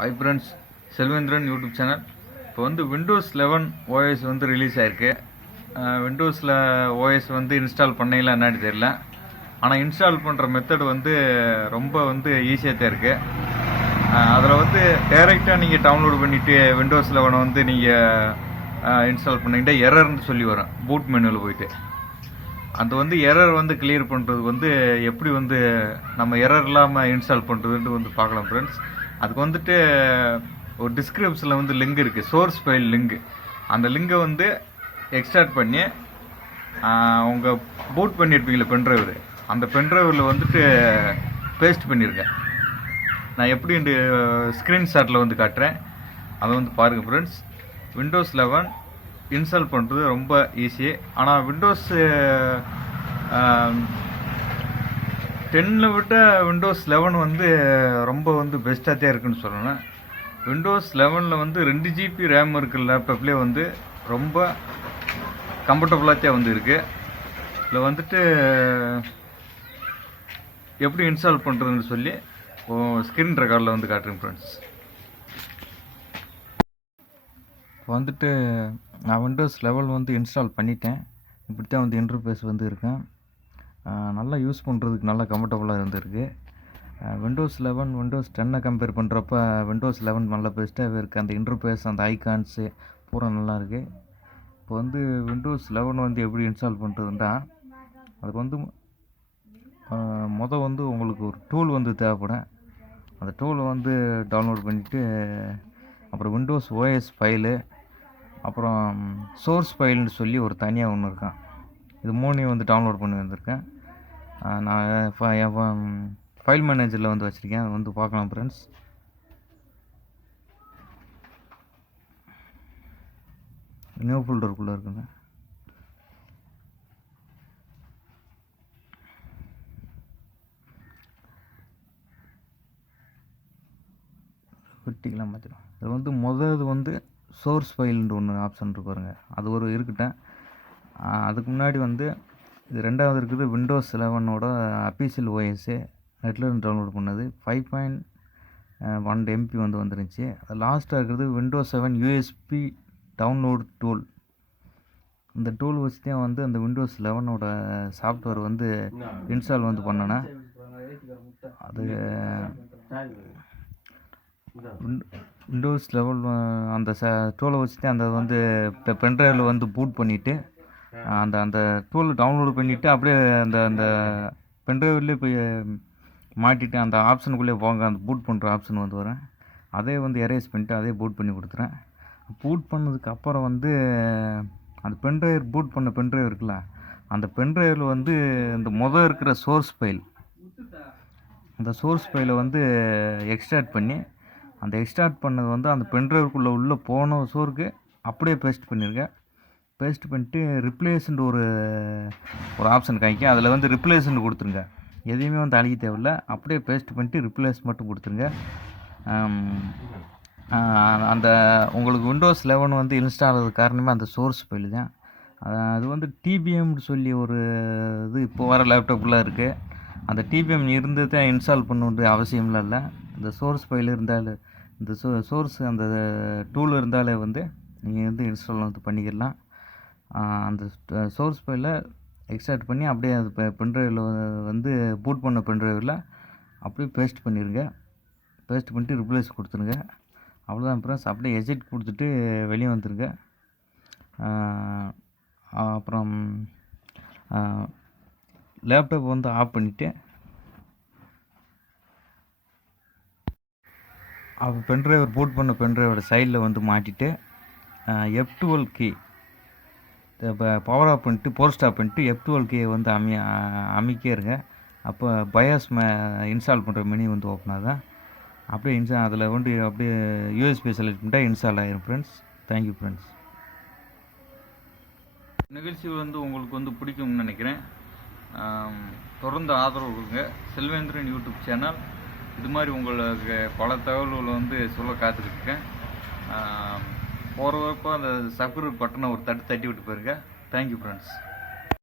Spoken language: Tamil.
Hi friends, Selvendran YouTube channel. இப்போ வந்து விண்டோஸ் 11 ஓஎஸ் வந்து ரிலீஸ் ஆயிருக்கு. விண்டோஸில் ஓஎஸ் வந்து இன்ஸ்டால் பண்ணீங்களா என்னன்னு தெரியல. ஆனால் இன்ஸ்டால் பண்ணுற மெத்தட் வந்து ரொம்ப வந்து ஈஸியாக தான் இருக்குது. அதில் வந்து டைரெக்டாக நீங்கள் டவுன்லோட் பண்ணிவிட்டு விண்டோஸ் 11 வந்து நீங்கள் இன்ஸ்டால் பண்ணிக்கிட்டே எரர்னு சொல்லி வரும் பூட் மெனுவில் போயிட்டு. அது வந்து எரர் வந்து கிளியர் பண்ணுறது வந்து எப்படி வந்து நம்ம எரர் இல்லாமல் இன்ஸ்டால் பண்ணுறதுன்ட்டு வந்து பார்க்கலாம் ஃப்ரெண்ட்ஸ். அதுக்கு வந்துட்டு ஒரு டிஸ்கிரிப்ஷனில் வந்து லிங்க் இருக்குது, சோர்ஸ் ஃபைல் லிங்க். அந்த லிங்கை வந்து எக்ஸ்ட்ராக்ட் பண்ணி உங்கள் பூட் பண்ணியிருப்பீங்களே பென்ட்ரைவர், அந்த பென்ட்ரைவரில் வந்துட்டு பேஸ்ட் பண்ணியிருக்கேன். நான் எப்படி இந்த ஸ்க்ரீன்ஷாட்டில் வந்து காட்டுறேன், அதை வந்து பாருங்கள் ஃப்ரெண்ட்ஸ். விண்டோஸ் 11 இன்ஸ்டால் பண்ணுறது ரொம்ப ஈஸி. ஆனால் விண்டோஸ் 10 விட்ட விண்டோஸ் 11 வந்து ரொம்ப வந்து பெஸ்ட்டாக தான் இருக்குன்னு சொல்லணும். விண்டோஸ் 11 வந்து 2 GB ரேம் இருக்கிற லேப்டாப்லேயே வந்து ரொம்ப கம்ஃபர்டபுளாக தான் வந்து இருக்குது. இதில் வந்துட்டு எப்படி இன்ஸ்டால் பண்ணுறதுன்னு சொல்லி ஸ்க்ரீன் ரெக்கார்டில் வந்து காட்டுறேன் ஃப்ரெண்ட்ஸ். இப்போ வந்துட்டு நான் விண்டோஸ் 11 வந்து இன்ஸ்டால் பண்ணிட்டேன். இப்படி தான் வந்து இன்டர்ஃபேஸ் வந்து இருக்கேன். நல்லா யூஸ் பண்ணுறதுக்கு நல்லா கம்ஃபர்டபுளாக இருந்திருக்கு. விண்டோஸ் 11 விண்டோஸ் 10 கம்பேர் பண்ணுறப்ப விண்டோஸ் 11 நல்லா பெஸ்ட்டாகவே இருக்குது. அந்த இன்டர்ஃபேஸ், அந்த ஐகான்ஸு பூரா நல்லா இருக்குது. இப்போ வந்து விண்டோஸ் 11 வந்து எப்படி இன்ஸ்டால் பண்ணுறதுன்னா, அதுக்கு வந்து வந்து உங்களுக்கு ஒரு டூல் வந்து தேவைப்படும். அந்த டூலை வந்து டவுன்லோட் பண்ணிவிட்டு அப்புறம் விண்டோஸ் ஓஎஸ் ஃபைலு, அப்புறம் சோர்ஸ் ஃபைல்னு சொல்லி ஒரு தனியாக ஒன்று இருக்கான். இது மூணையும் வந்து டவுன்லோட் பண்ணி வந்திருக்கேன். நான் என் ஃபைல் மேனேஜரில் வந்து வச்சுருக்கேன். அதை வந்து பார்க்கலாம் ஃப்ரெண்ட்ஸ். நியூ ஃபோல்டருக்குள்ளே இருக்குங்க. வெட்டிக்கலாம் பார்த்துக்கலாம். இது வந்து இது வந்து சோர்ஸ் ஃபைல்ன்ற ஒன்று ஆப்ஷன் இருக்கு பாருங்க, அது ஒரு இருக்கட்டும். அதுக்கு முன்னாடி வந்து இது ரெண்டாவது இருக்குது விண்டோஸ் 11ஓட அஃபீஷியல் ஓஎஸ்ஸு நெட்டில் இருந்து டவுன்லோட் பண்ணது 5.1 MB வந்து வந்துருந்துச்சு. அது லாஸ்ட்டாக இருக்கிறது விண்டோஸ் 7 USB டவுன்லோட் டூல். இந்த டூல் வச்சு தான் வந்து அந்த விண்டோஸ் 11ஓட சாஃப்ட்வேர் வந்து இன்ஸ்டால் வந்து பண்ணேன். அது விண்டோஸ் 11 அந்த டூலை வச்சு தான் அந்த வந்து பென்ட்ரைவில் வந்து பூட் பண்ணிவிட்டு அந்த டூலை டவுன்லோட் பண்ணிவிட்டு அப்படியே அந்த பென்ட்ரைவ்லேயே போய் மாட்டிட்டு அந்த ஆப்ஷனுக்குள்ளே போங்க, அந்த பூட் பண்ணுற ஆப்ஷன் வந்து வரேன். அதே வந்து எரேஸ் பண்ணிவிட்டு அதே பூட் பண்ணி கொடுத்துறேன். பூட் பண்ணதுக்கு அப்புறம் வந்து அந்த பென்ட்ரைவ் பூட் பண்ண பென்ட்ரைவ் இருக்குல்ல, அந்த பென்ட்ரைவில் வந்து இந்த இருக்கிற சோர்ஸ் ஃபைல், அந்த சோர்ஸ் ஃபைலை வந்து எக்ஸ்ட்ராக்ட் பண்ணி அந்த எக்ஸ்ட்ராக்ட் பண்ணது வந்து அந்த பென்ட்ரைவுக்குள்ளே உள்ளே போன சோருக்கு அப்படியே பேஸ்ட் பண்ணியிருக்கேன். பேஸ்ட் பண்ணிட்டு ரிப்ளேஸ்ன்ற ஒரு ஆப்ஷன் காய்க்கும். அதில் வந்து ரிப்ளேஸ்ன்னு கொடுத்துருங்க. எதையுமே வந்து அழிக்க தேவையில்லை, அப்படியே பேஸ்ட் பண்ணிட்டு ரிப்ளேஸ் மட்டும் கொடுத்துருங்க. அந்த உங்களுக்கு விண்டோஸ் 11 வந்து இன்ஸ்டால் ஆகிறது காரணமே அந்த சோர்ஸ் ஃபைல் தான். அது வந்து டிபிஎம்னு சொல்லி ஒரு இது இப்போ வர லேப்டாப்பில் இருக்குது. அந்த டிபிஎம் இருந்து தான் இன்ஸ்டால் பண்ண அவசியம்லாம் இல்லை. இந்த சோர்ஸ் ஃபைல் இருந்தாலே, இந்த சோர்ஸ் அந்த டூல் இருந்தாலே வந்து நீங்கள் வந்து இன்ஸ்டால் வந்து பண்ணிக்கலாம். அந்த சோர்ஸ் ஃபைலை எக்ஸ்ட்ராக்ட் பண்ணி அப்படியே அது பென்ட்ரைவில் வந்து பூட் பண்ண பென்ட்ரைவில் அப்படியே பேஸ்ட் பண்ணிடுங்க. பேஸ்ட் பண்ணிட்டு ரிப்ளேஸ் கொடுத்துருங்க. அவ்வளோதான் ஃப்ரெண்ட்ஸ். அப்படியே எக்ஸிட் கொடுத்துட்டு வெளியே வந்துடுங்க. அப்புறம் லேப்டாப் வந்து ஆஃப் பண்ணிவிட்டு அப்போ பென்ட்ரைவர் பூட் பண்ண பென்ட்ரைவோட சைடில் வந்து மாட்டிட்டு F12 கீ இப்போ பவர் ஆஃப் பண்ணிட்டு பவர் ஸ்டாப் பண்ணிட்டு F12 கீயை வந்து அமைக்கே இருங்க. அப்போ பயாஸ் இன்ஸ்டால் பண்ணுற மெனு வந்து ஓப்பன் ஆகும். அப்படியே அதில் வந்து அப்படியே யூஎஸ்பி செலக்ட் பண்ணிட்டா இன்ஸ்டால் ஆகிரும் ஃப்ரெண்ட்ஸ். Thank you friends. நிகழ்ச்சி வந்து உங்களுக்கு வந்து பிடிக்கும்னு நினைக்கிறேன். தொடர்ந்து ஆதரவு கொடுங்க. செல்வேந்திரன் யூடியூப் சேனல் இது மாதிரி உங்களுக்கு பல தகவல்களை வந்து சொல்ல காத்துட்ருக்கேன். போகிறப்போ அந்த சப்ஸ்கிரைப் பட்டனை ஒரு தட்டி விட்டு போயிருங்க. Thank you friends.